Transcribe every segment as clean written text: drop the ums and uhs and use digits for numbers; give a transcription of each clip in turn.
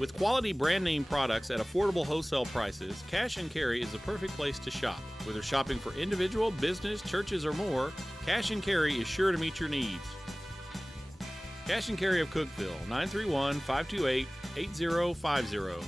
With quality brand name products at affordable wholesale prices, Cash and Carry is the perfect place to shop. Whether shopping for individual, business, churches, or more, Cash and Carry is sure to meet your needs. Cash and Carry of Cookeville, 931-528-8050.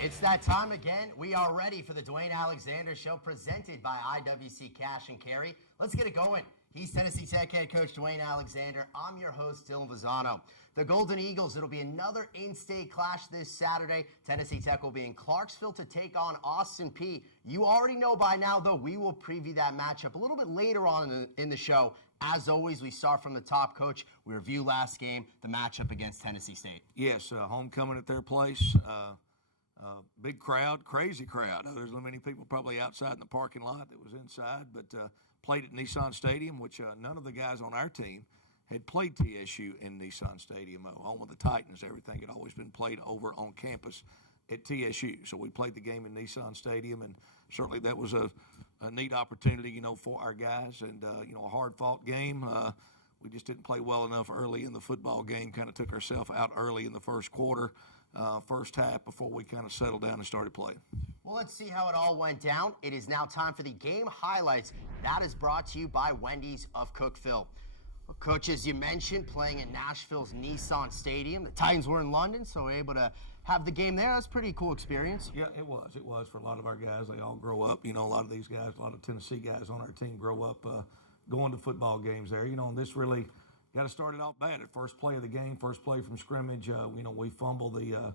It's that time again. We are ready for the Dewayne Alexander Show presented by IWC Cash and Carry. Let's get it going. He's Tennessee Tech head coach Dewayne Alexander. I'm your host, Dylan Visano. The Golden Eagles, it'll be another in-state clash this Saturday. Tennessee Tech will be in Clarksville to take on Austin Peay. You already know by now, though, we will preview that matchup a little bit later on in the show. As always, we start from the top, Coach. We review last game, the matchup against Tennessee State. Yes, homecoming at their place. Big crowd, crazy crowd. There's many people probably outside in the parking lot that was inside, but played at Nissan Stadium, which none of the guys on our team had played TSU in Nissan Stadium. Home of the Titans, everything had always been played over on campus at TSU. So we played the game in Nissan Stadium, and certainly that was a neat opportunity, for our guys, and, a hard-fought game. We just didn't play well enough early in the football game, kind of took ourselves out early in the first quarter. First half before we kind of settled down and started playing. Well, let's see how it all went down. It is now time for the game highlights. That is brought to you by Wendy's of Cookeville. Well, Coach, as you mentioned, playing in Nashville's Nissan Stadium. The Titans were in London, so we're able to have the game there. That's a pretty cool experience. Yeah, it was. It was for a lot of our guys. They all grow up. A lot of these guys, a lot of Tennessee guys on our team grow up going to football games there. And this really got to start it off bad at first play of the game, first play from scrimmage. We fumble the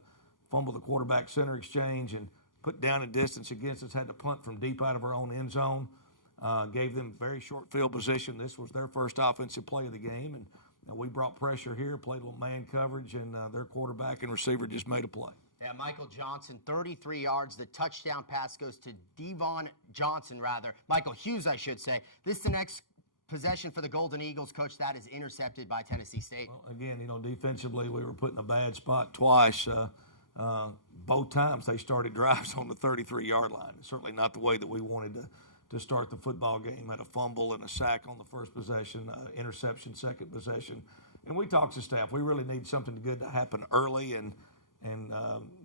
quarterback center exchange and put down and distance against us. Had to punt from deep out of our own end zone. Gave them very short field position. This was their first offensive play of the game, and we brought pressure here, played a little man coverage, and their quarterback and receiver just made a play. Yeah, Michael Johnson, 33 yards. The touchdown pass goes to Michael Hughes, I should say. This is the next possession for the Golden Eagles, Coach. That is intercepted by Tennessee State. Well, again, defensively we were put in a bad spot twice. Both times they started drives on the 33-yard line. It's certainly not the way that we wanted to start the football game. Had a fumble and a sack on the first possession, interception second possession. And we talked to staff. We really need something good to happen early, and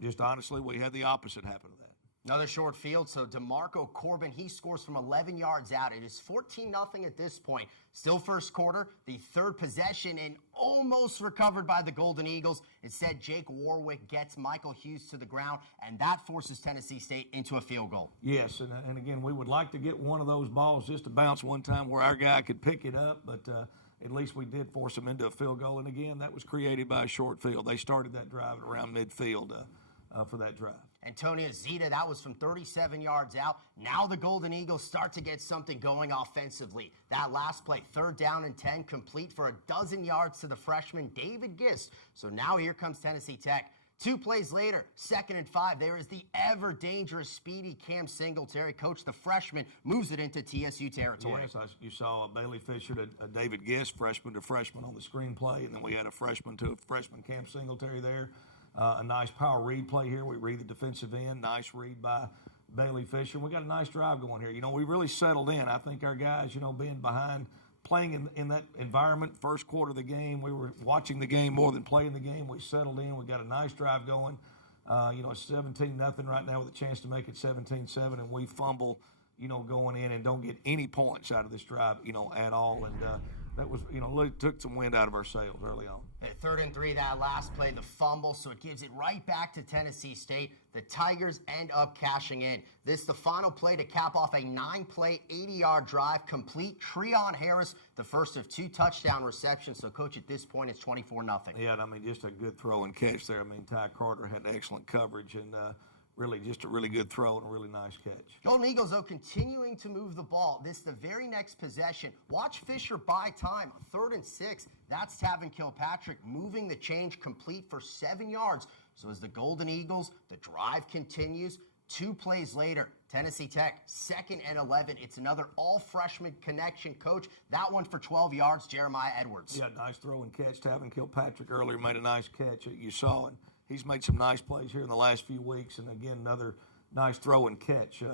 just honestly, we had the opposite happen to that. Another short field, so DeMarco Corbin, he scores from 11 yards out. It is 14-0 at this point. Still first quarter, the third possession, and almost recovered by the Golden Eagles. Instead, Jake Warwick gets Michael Hughes to the ground, and that forces Tennessee State into a field goal. Yes, and again, we would like to get one of those balls just to bounce one time where our guy could pick it up, but at least we did force them into a field goal. And again, that was created by a short field. They started that drive at around midfield for that drive. Antonio Zeta, that was from 37 yards out. Now the Golden Eagles start to get something going offensively. That last play, 3rd down and 10, complete for 12 yards to the freshman David Gist. So now here comes Tennessee Tech. 2 plays later, 2nd and 5, there is the ever-dangerous, speedy Cam Singletary. Coach, the freshman, moves it into TSU territory. Yes, you saw Bailey Fisher to David Gist, freshman to freshman on the screenplay, and then we had a freshman to a freshman Cam Singletary there. A nice power read play here. We read the defensive end. Nice read by Bailey Fisher. We got a nice drive going here. We really settled in. I think our guys, being behind, playing in that environment, first quarter of the game, we were watching the game more than playing the game. We settled in. We got a nice drive going. It's 17-0 right now with a chance to make it 17-7, and we fumble, going in and don't get any points out of this drive, at all. And that was, really took some wind out of our sails early on. 3rd and 3, that last play, the fumble, so it gives it right back to Tennessee State. The Tigers end up cashing in. This is the final play to cap off a 9-play, 80-yard drive, complete. Treon Harris, the first of 2 touchdown receptions. So, Coach, at this point, it's 24-0. Yeah, just a good throw and catch there. Ty Carter had excellent coverage, and really just a really good throw and a really nice catch. Golden Eagles, though, continuing to move the ball. This is the very next possession. Watch Fisher buy time. 3rd and 6. That's Tavin Kilpatrick moving the change, complete for 7 yards. So as the Golden Eagles, the drive continues. 2 plays later, Tennessee Tech, 2nd and 11. It's another all-freshman connection. Coach, that one for 12 yards, Jeremiah Edwards. Yeah, nice throw and catch. Tavin Kilpatrick earlier made a nice catch that you saw, and he's made some nice plays here in the last few weeks. And again, another nice throw and catch.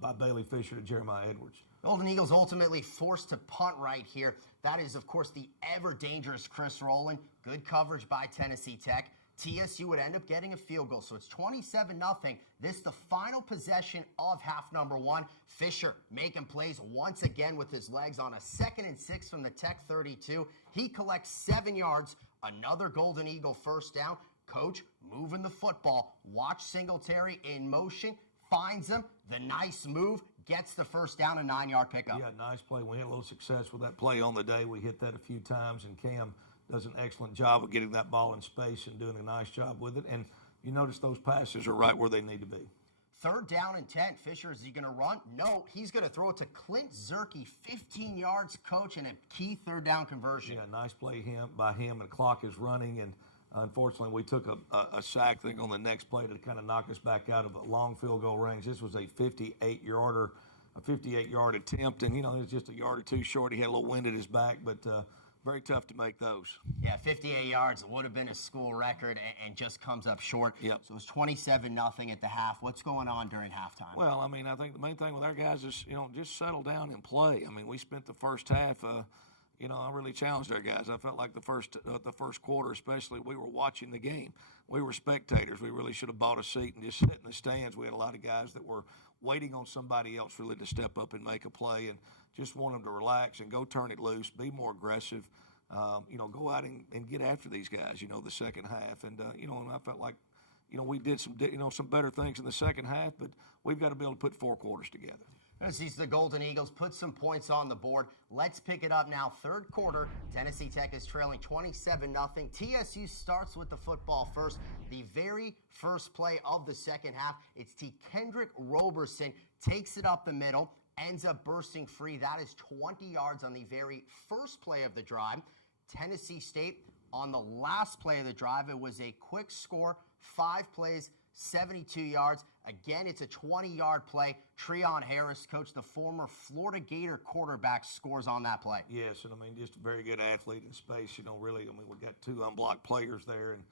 by Bailey Fisher to Jeremiah Edwards. Golden Eagles ultimately forced to punt right here. That is, of course, the ever-dangerous Chris Rowland. Good coverage by Tennessee Tech. TSU would end up getting a field goal, so it's 27-0. This the final possession of half number one. Fisher making plays once again with his legs on a 2nd and 6 from the Tech 32. He collects 7 yards, another Golden Eagle first down. Coach moving the football. Watch Singletary in motion, finds him. The nice move, gets the first down, a 9-yard pickup. Yeah, nice play. We had a little success with that play on the day. We hit that a few times, and Cam does an excellent job of getting that ball in space and doing a nice job with it. And you notice those passes are right where they need to be. 3rd down and 10. Fisher, is he going to run? No, he's going to throw it to Clint Zerke, 15 yards, coach, and a key 3rd down conversion. Yeah, nice play by him, and clock is running. And unfortunately, we took a sack thing on the next play to kind of knock us back out of a long field goal range. This was a 58-yard attempt, and, it was just a yard or two short. He had a little wind at his back, but very tough to make those. Yeah, 58 yards would have been a school record and just comes up short. Yep. So it was 27-0 at the half. What's going on during halftime? Well, I think the main thing with our guys is, just settle down and play. We spent the first half, I really challenged our guys. I felt like the first quarter, especially, we were watching the game. We were spectators. We really should have bought a seat and just sit in the stands. We had a lot of guys that were waiting on somebody else really to step up and make a play, and just want them to relax and go turn it loose, be more aggressive, go out and get after these guys, the second half. And, and I felt like, we did some better things in the second half, but we've got to be able to put 4 quarters together. As these the Golden Eagles put some points on the board. Let's pick it up now. 3rd quarter, Tennessee Tech is trailing 27-0. TSU starts with the football first. The very first play of the second half, it's T. Kendrick Roberson, takes it up the middle, ends up bursting free. That is 20 yards on the very first play of the drive. Tennessee State, on the last play of the drive, it was a quick score, 5 plays, 72 yards. Again, it's a 20-yard play. Treon Harris, coach, the former Florida Gator quarterback, scores on that play. Yes, and just a very good athlete in space. Really, we got 2 unblocked players there, and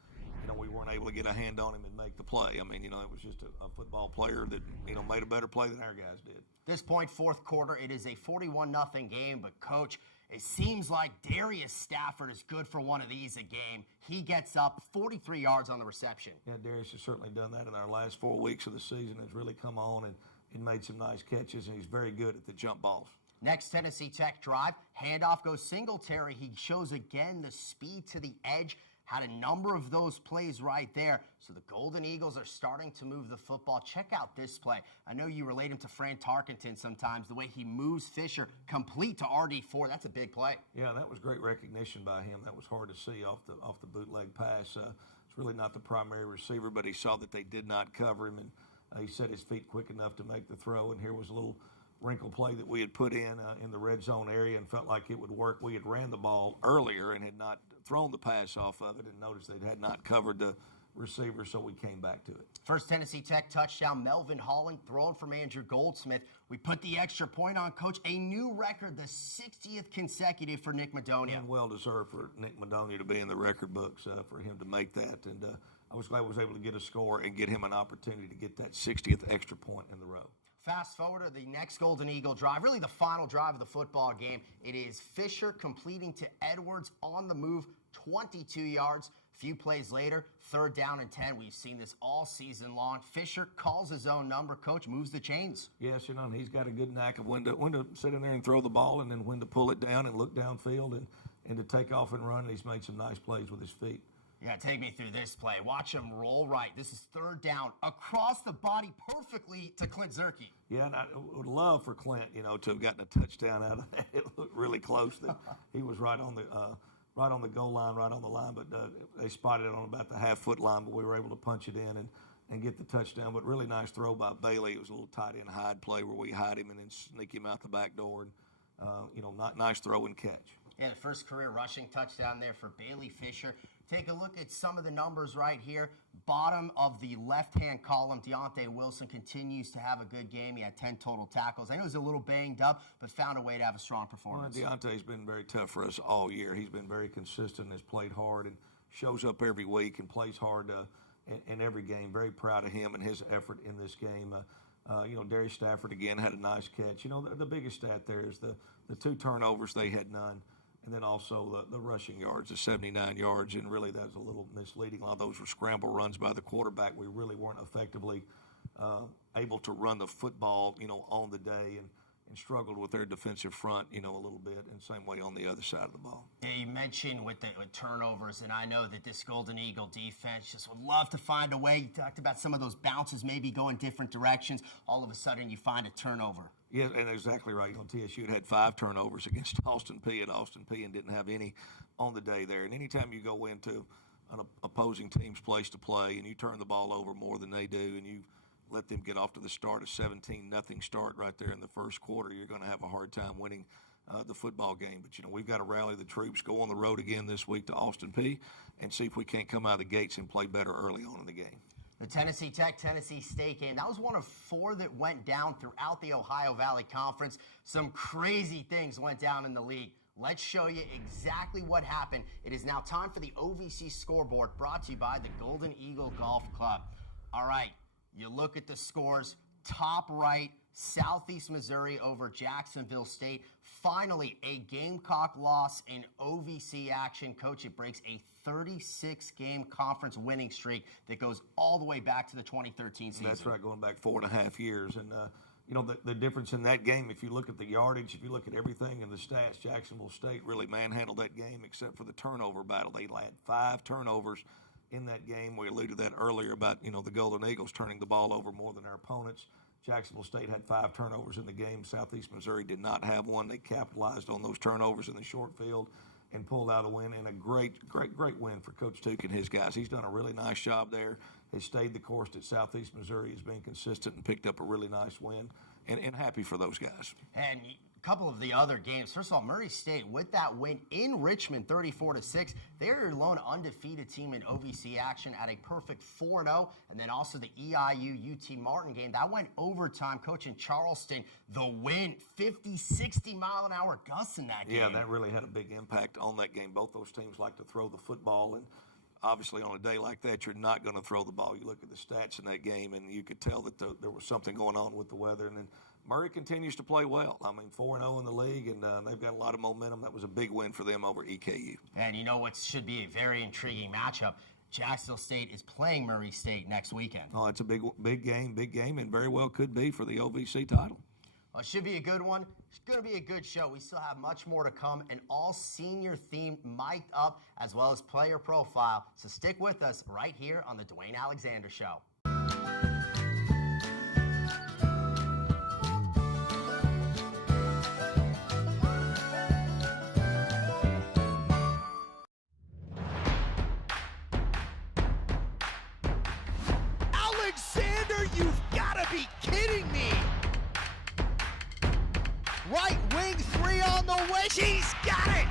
we weren't able to get a hand on him and make the play. It was just a football player that made a better play than our guys did. This point, 4th quarter, it is a 41-0 game, but coach, it seems like Darius Stafford is good for one of these a game. He gets up 43 yards on the reception. Yeah, Darius has certainly done that in our last 4 weeks of the season. Has really come on and made some nice catches, and he's very good at the jump balls. Next Tennessee Tech drive, handoff goes Singletary. He shows again the speed to the edge. Had a number of those plays right there. So the Golden Eagles are starting to move the football. Check out this play. I know you relate him to Fran Tarkenton sometimes, the way he moves Fisher complete to RD4. That's a big play. Yeah, that was great recognition by him. That was hard to see off the bootleg pass. It's really not the primary receiver, but he saw that they did not cover him, and he set his feet quick enough to make the throw. And here was a little wrinkle play that we had put in the red zone area and felt like it would work. We had ran the ball earlier and had not thrown the pass off of it, and noticed they had not covered the receiver, so we came back to it. First Tennessee Tech touchdown, Melvin Holland throwing from Andrew Goldsmith. We put the extra point on, Coach. A new record, the 60th consecutive for Nick Madonia. And well-deserved for Nick Madonia to be in the record books, for him to make that. And I was glad I was able to get a score and get him an opportunity to get that 60th extra point in the row. Fast forward to the next Golden Eagle drive, really the final drive of the football game. It is Fisher completing to Edwards on the move, 22 yards. A few plays later, 3rd down and 10. We've seen this all season long. Fisher calls his own number. Coach, moves the chains. Yes, and he's got a good knack of when to sit in there and throw the ball, and then when to pull it down and look downfield and to take off and run. He's made some nice plays with his feet. Yeah, take me through this play. Watch him roll right. This is 3rd down, across the body perfectly to Clint Zerke. Yeah, and I would love for Clint, to have gotten a touchdown out of that. It looked really close. That he was right on the goal line, right on the line, but they spotted it on about the half-foot line, but we were able to punch it in and get the touchdown. But really nice throw by Bailey. It was a little tight end hide play where we hide him and then sneak him out the back door. And, nice throw and catch. Yeah, the first career rushing touchdown there for Bailey Fisher. Take a look at some of the numbers right here. Bottom of the left-hand column, Deontay Wilson continues to have a good game. He had 10 total tackles. I know he's a little banged up, but found a way to have a strong performance. Well, Deontay's been very tough for us all year. He's been very consistent, has played hard, and shows up every week and plays hard in every game. Very proud of him and his effort in this game. Darius Stafford again had a nice catch. The biggest stat there is the 2 turnovers, they had none. And then also the rushing yards, the 79 yards, and really that was a little misleading. A lot of those were scramble runs by the quarterback. We really weren't effectively able to run the football, on the day, and struggled with their defensive front, a little bit, and same way on the other side of the ball. Yeah, you mentioned with turnovers, and I know that this Golden Eagle defense just would love to find a way. You talked about some of those bounces maybe going different directions. All of a sudden, you find a turnover. Yeah, and exactly right. TSU had 5 turnovers against Austin Peay, and didn't have any on the day there. And anytime you go into an opposing team's place to play and you turn the ball over more than they do, and you let them get off to the start, a 17-0 start right there in the first quarter, you're going to have a hard time winning the football game. But, we've got to rally the troops, go on the road again this week to Austin Peay, and see if we can't come out of the gates and play better early on in the game. The Tennessee Tech-Tennessee State game, that was one of 4 that went down throughout the Ohio Valley Conference. Some crazy things went down in the league. Let's show you exactly what happened. It is now time for the OVC scoreboard, brought to you by the Golden Eagle Golf Club. All right, you look at the scores. Top right, Southeast Missouri over Jacksonville State. Finally, a Gamecock loss in OVC action. Coach, it breaks a 36-game conference winning streak that goes all the way back to the 2013 season. That's right, going back 4.5 years. And, the difference in that game, if you look at the yardage, if you look at everything in the stats, Jacksonville State really manhandled that game except for the turnover battle. They had 5 turnovers in that game. We alluded to that earlier about, the Golden Eagles turning the ball over more than our opponents. Jacksonville State had 5 turnovers in the game. Southeast Missouri did not have one. They capitalized on those turnovers in the short field and pulled out a win, and a great win for Coach Tuke and his guys. He's done a really nice job there. Has stayed the course at Southeast Missouri, has been consistent and picked up a really nice win, and happy for those guys. And a couple of the other games. First of all, Murray State, with that win in Richmond, 34-6, they're your lone undefeated team in OVC action at a perfect 4-0. And then also the EIU-UT Martin game. That went overtime. Coach in Charleston, the win, 50, 60-mile-an-hour gusts in that game. Yeah, that really had a big impact on that game. Both those teams like to throw the football, and obviously on a day like that, you're not going to throw the ball. You look at the stats in that game, and you could tell that there was something going on with the weather. And then Murray continues to play well. 4-0 in the league, and they've got a lot of momentum. That was a big win for them over EKU. And you know what should be a very intriguing matchup? Jacksonville State is playing Murray State next weekend. Oh, it's a big game, and very well could be for the OVC title. Well, it should be a good one. It's going to be a good show. We still have much more to come, and all senior themed, mic'd up, as well as player profile. So stick with us right here on the Dewayne Alexander Show. Alexander, you've got to be kidding me! Right wing 3 on the wedge. He's got it!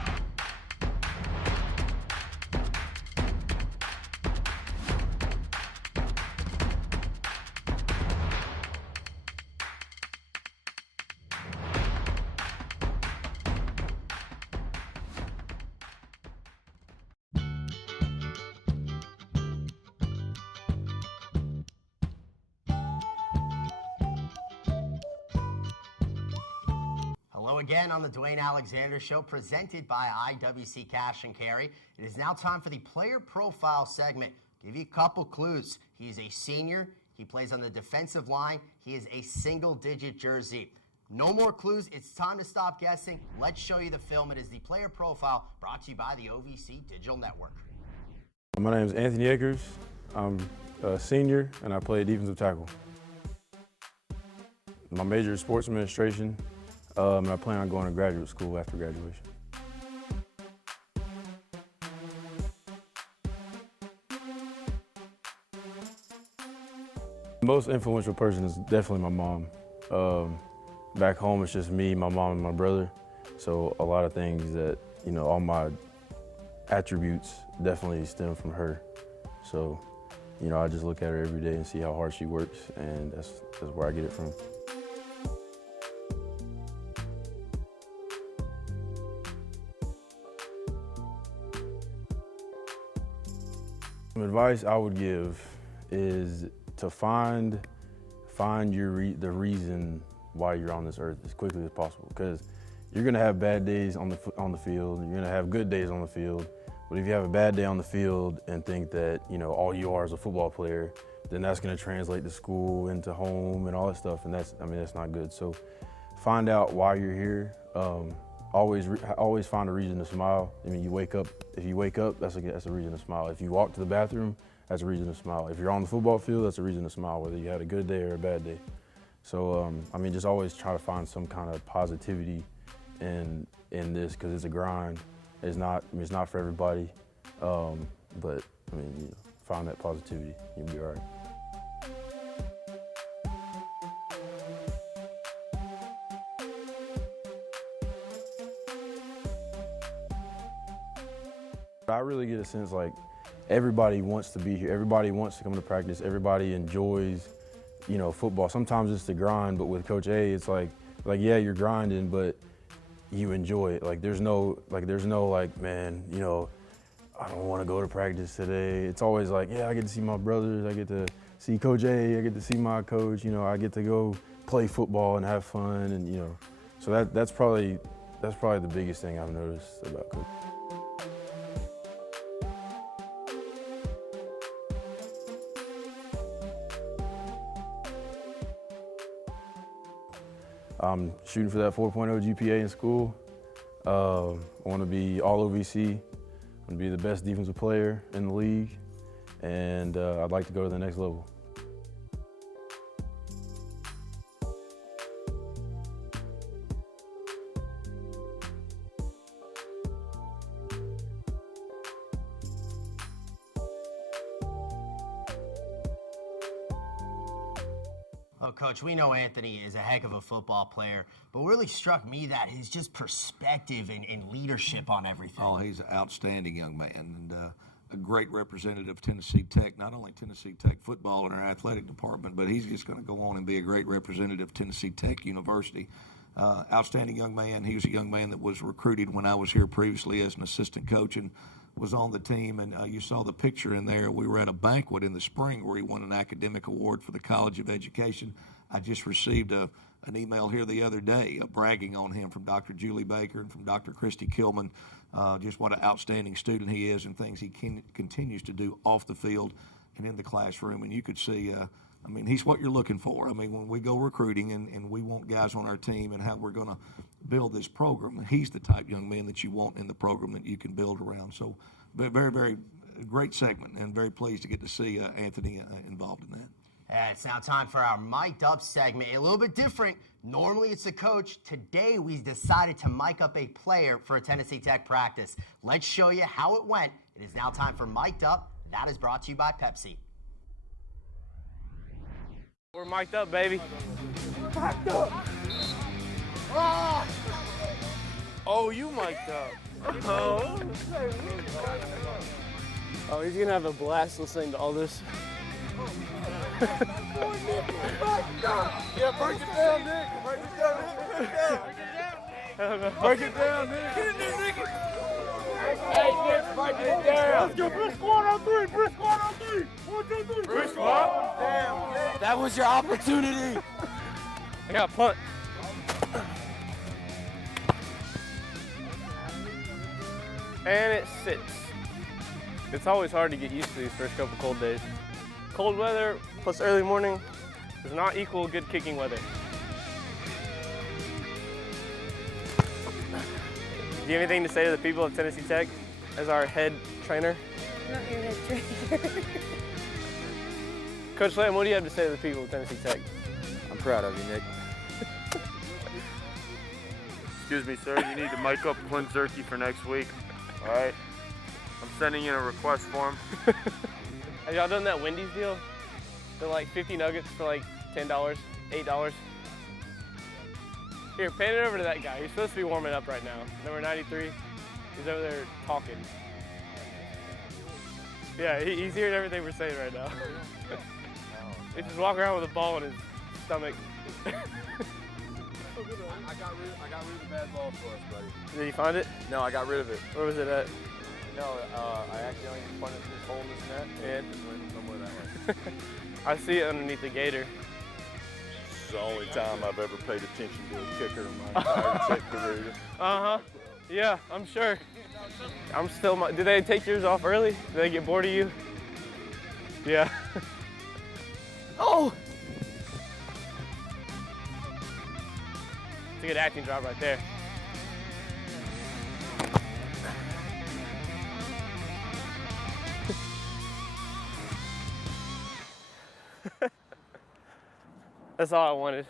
Hello again on the Dewayne Alexander Show, presented by IWC Cash and Carry. It is now time for the player profile segment. Give you a couple clues. He is a senior. He plays on the defensive line. He is a single-digit jersey. No more clues. It's time to stop guessing. Let's show you the film. It is the player profile brought to you by the OVC Digital Network. My name is Anthony Akers. I'm a senior, and I play defensive tackle. My major is sports administration. And I plan on going to graduate school after graduation. The most influential person is definitely my mom. Back home, it's just me, my mom, and my brother. So a lot of things that, all my attributes definitely stem from her. So, I just look at her every day and see how hard she works, and that's where I get it from. Some advice I would give is to find find the reason why you're on this earth as quickly as possible, because you're gonna have bad days on the field. You're gonna have good days on the field. But if you have a bad day on the field and think that all you are is a football player, then that's gonna translate to school, into home, and all that stuff. And that's not good. So find out why you're here. Always find a reason to smile. I mean, if you wake up, that's a reason to smile. If you walk to the bathroom, that's a reason to smile. If you're on the football field, that's a reason to smile, whether you had a good day or a bad day. So, just always try to find some kind of positivity in this, because it's a grind. It's not for everybody, but find that positivity, you'll be all right. I really get a sense like everybody wants to be here. Everybody wants to come to practice. Everybody enjoys, football. Sometimes it's the grind, but with Coach A, it's like yeah, you're grinding, but you enjoy it. Like there's no man, I don't want to go to practice today. It's always like, yeah, I get to see my brothers. I get to see Coach A. I get to see my coach. I get to go play football and have fun, and so that's probably the biggest thing I've noticed about Coach. I'm shooting for that 4.0 GPA in school. I want to be all OVC. I want to be the best defensive player in the league, and I'd like to go to the next level. Well, Coach, we know Anthony is a heck of a football player, but what really struck me that his just perspective and leadership on everything. Oh, he's an outstanding young man, and a great representative of Tennessee Tech, not only Tennessee Tech football in our athletic department, but he's just going to go on and be a great representative of Tennessee Tech University. Outstanding young man. He was a young man that was recruited when I was here previously as an assistant coach and was on the team. And you saw the picture in there. We were at a banquet in the spring where he won an academic award for the College of Education. I just received an email here the other day bragging on him from Dr. Julie Baker and from Dr. Christy Kilman, just what an outstanding student he is and things he continues to do off the field and in the classroom. And you could see he's what you're looking for. When we go recruiting and we want guys on our team and how we're going to build this program, he's the type young man that you want in the program that you can build around. So very, very great segment, and very pleased to get to see Anthony involved in that. It's now time for our mic'd up segment. A little bit different. Normally it's the coach. Today we decided to mic up a player for a Tennessee Tech practice. Let's show you how it went. It is now time for Mic'd Up. That is brought to you by Pepsi. We're mic'd up, baby. Mic'd up. Oh, you mic'd up. Oh, he's gonna have a blast listening to all this. Yeah, break it down, Nick. Break it down, Nick. Break it down, Nick. Get in there, Nick. Hey, Nick, break it down. Let's go, brisk squad on three. Brisk squad on three. 1, 2, 3. Brisk squad. Damn. That was your opportunity. I got a punt. And it sits. It's always hard to get used to these first couple cold days. Cold weather plus early morning does not equal good kicking weather. Do you have anything to say to the people of Tennessee Tech as our head trainer? Not your head trainer. Coach Lamb, what do you have to say to the people of Tennessee Tech? I'm proud of you, Nick. Excuse me, sir. You need to mic up Clint Zerke for next week. All right? I'm sending in a request form. Have y'all done that Wendy's deal? They're like 50 nuggets for like $10, $8. Here, pan it over to that guy. He's supposed to be warming up right now. Number 93, he's over there talking. Yeah, he's hearing everything we're saying right now. He's just walking around with a ball in his stomach. I got rid of the bad ball for us, buddy. Did you find it? No, I got rid of it. Where was it at? No, I accidentally pointed this hole in this net and it went somewhere that way. I see it underneath the gator. the only time I've ever paid attention to a kicker in my entire Tech career. Yeah, I'm sure. I'm still, do they take yours off early? Do they get bored of you? Yeah. Oh! It's a good acting job right there. That's all I wanted.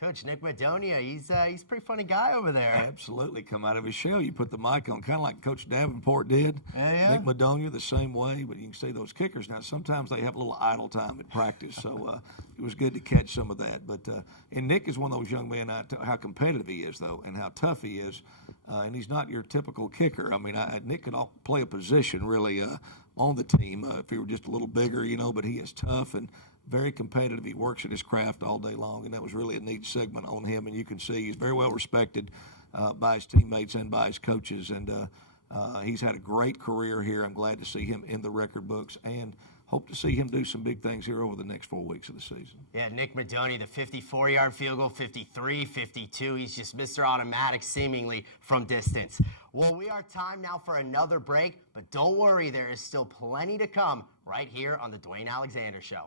Coach Nick Madonia, he's a pretty funny guy over there. Absolutely, come out of his shell. You put the mic on, kind of like Coach Davenport did. Yeah. Nick Madonia, the same way, but you can see those kickers. Now, sometimes they have a little idle time at practice, so it was good to catch some of that. But and Nick is one of those young men, how competitive he is, though, and how tough he is. And he's not your typical kicker. I mean, Nick could play a position, really, on the team if he were just a little bigger, but he is tough and very competitive. He works at his craft all day long, and that was really a neat segment on him. And you can see he's very well respected by his teammates and by his coaches. And he's had a great career here. I'm glad to see him in the record books and hope to see him do some big things here over the next 4 weeks of the season. Yeah, Nick Madonia, the 54-yard field goal, 53, 52. He's just Mr. Automatic seemingly from distance. Well, we are time now for another break, but don't worry, there is still plenty to come right here on the Dewayne Alexander Show.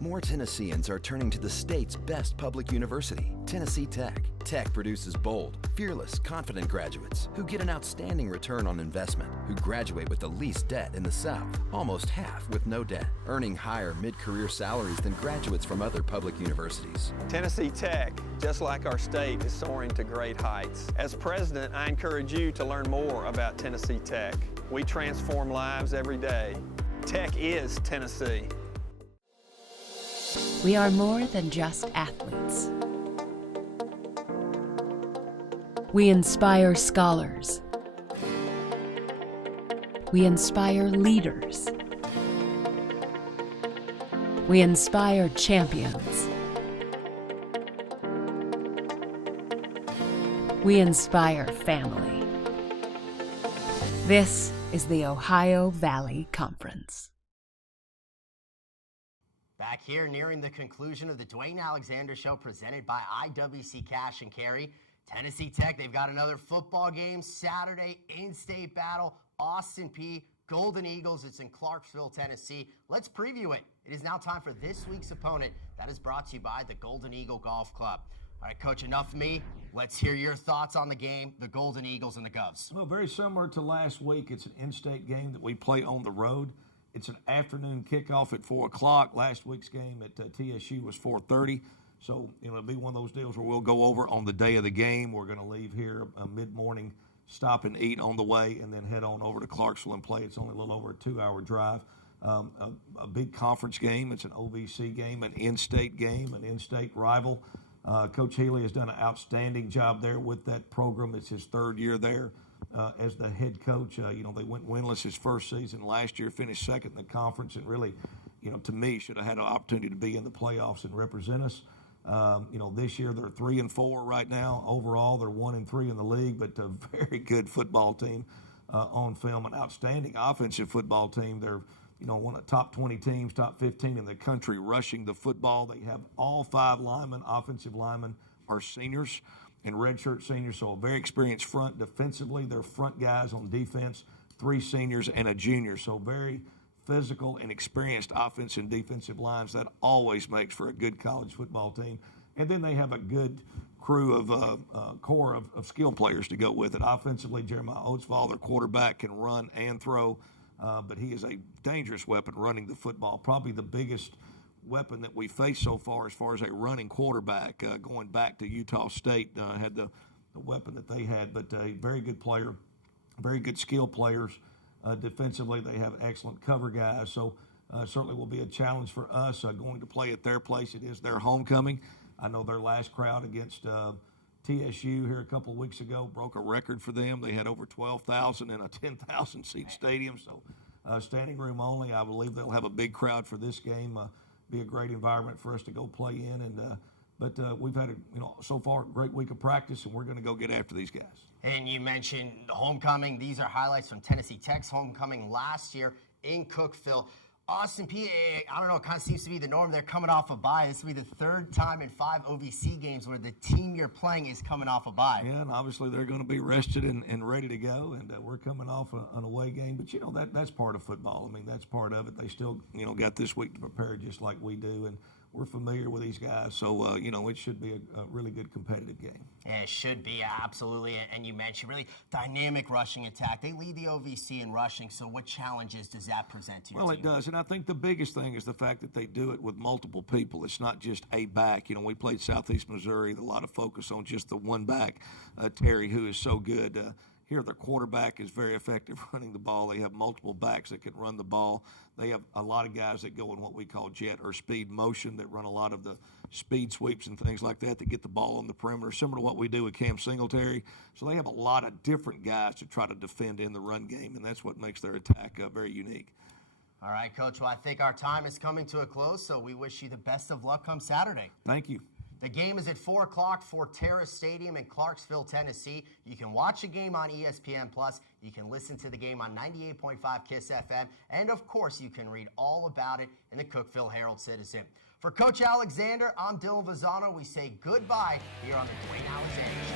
More Tennesseans are turning to the state's best public university, Tennessee Tech. Tech produces bold, fearless, confident graduates who get an outstanding return on investment, who graduate with the least debt in the South, almost half with no debt, earning higher mid-career salaries than graduates from other public universities. Tennessee Tech, just like our state, is soaring to great heights. As president, I encourage you to learn more about Tennessee Tech. We transform lives every day. Tech is Tennessee. We are more than just athletes. We inspire scholars. We inspire leaders. We inspire champions. We inspire family. This is the Ohio Valley Conference. Back here, nearing the conclusion of the Dewayne Alexander Show presented by IWC Cash and Carry. Tennessee Tech, they've got another football game Saturday, in-state battle, Austin Peay, Golden Eagles. It's in Clarksville, Tennessee. Let's preview it. It is now time for this week's opponent. That is brought to you by the Golden Eagle Golf Club. All right, Coach, enough of me. Let's hear your thoughts on the game, the Golden Eagles and the Govs. Well, very similar to last week. It's an in-state game that we play on the road. It's an afternoon kickoff at 4 o'clock. Last week's game at TSU was 4:30. So, it'll be one of those deals where we'll go over on the day of the game. We're going to leave here mid-morning, stop and eat on the way, and then head on over to Clarksville and play. It's only a little over a 2-hour drive. A big conference game. It's an OVC game, an in-state game, an in-state rival. Coach Healy has done an outstanding job there with that program. It's his third year there. As the head coach, they went winless his first season last year, finished second in the conference, and really, to me, should have had an opportunity to be in the playoffs and represent us. This year they're 3-4 right now. Overall, they're 1-3 in the league, but a very good football team on film, an outstanding offensive football team. They're, one of the top 20 teams, top 15 in the country rushing the football. They have all 5 offensive linemen are seniors and redshirt seniors, so a very experienced front. Defensively, their front guys on defense, 3 seniors and a junior, so very physical and experienced offensive and defensive lines. That always makes for a good college football team. And then they have a good crew of core of skill players to go with it. Offensively, Jeremiah Oatsvall, their quarterback, can run and throw, but he is a dangerous weapon running the football, probably the biggest weapon that we faced so far as a running quarterback. Going back to Utah State, had the weapon that they had, but a very good player, very good skill players. Defensively, they have excellent cover guys, so certainly will be a challenge for us going to play at their place. It is their homecoming. I know their last crowd against TSU here a couple of weeks ago broke a record for them. They had over 12,000 in a 10,000-seat stadium, so standing room only. I believe they'll have a big crowd for this game. Be a great environment for us to go play in, and but we've had so far a great week of practice, and we're going to go get after these guys. And you mentioned the homecoming. These are highlights from Tennessee Tech's homecoming last year in Cookeville. Austin P, I don't know, it kind of seems to be the norm. They're coming off a bye. This will be the third time in 5 OVC games where the team you're playing is coming off a bye. Yeah, and obviously they're going to be rested and ready to go, and we're coming off an away game. But, that's part of football. I mean, that's part of it. They still, got this week to prepare just like we do, and we're familiar with these guys. So, it should be a really good competitive game. Yeah, it should be, absolutely. And you mentioned really dynamic rushing attack. They lead the OVC in rushing, so what challenges does that present to you? Well, it does, and I think the biggest thing is the fact that they do it with multiple people. It's not just a back. We played Southeast Missouri, a lot of focus on just the one back, Terry, who is so good. Here, their quarterback is very effective running the ball. They have multiple backs that can run the ball. They have a lot of guys that go in what we call jet or speed motion that run a lot of the speed sweeps and things like that get the ball on the perimeter, similar to what we do with Cam Singletary. So they have a lot of different guys to try to defend in the run game, and that's what makes their attack very unique. All right, Coach. Well, I think our time is coming to a close, so we wish you the best of luck come Saturday. Thank you. The game is at 4 o'clock for Terrace Stadium in Clarksville, Tennessee. You can watch the game on ESPN+. You can listen to the game on 98.5 KISS FM. And, of course, you can read all about it in the Cookeville Herald-Citizen. For Coach Alexander, I'm Dylan Vazano. We say goodbye here on the Dewayne Alexander Show.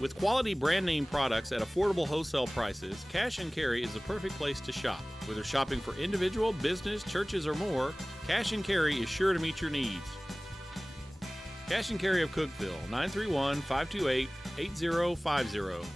With quality brand name products at affordable wholesale prices, Cash and Carry is the perfect place to shop. Whether shopping for individual, business, churches, or more, Cash and Carry is sure to meet your needs. Cash and Carry of Cookeville, 931-528-8050.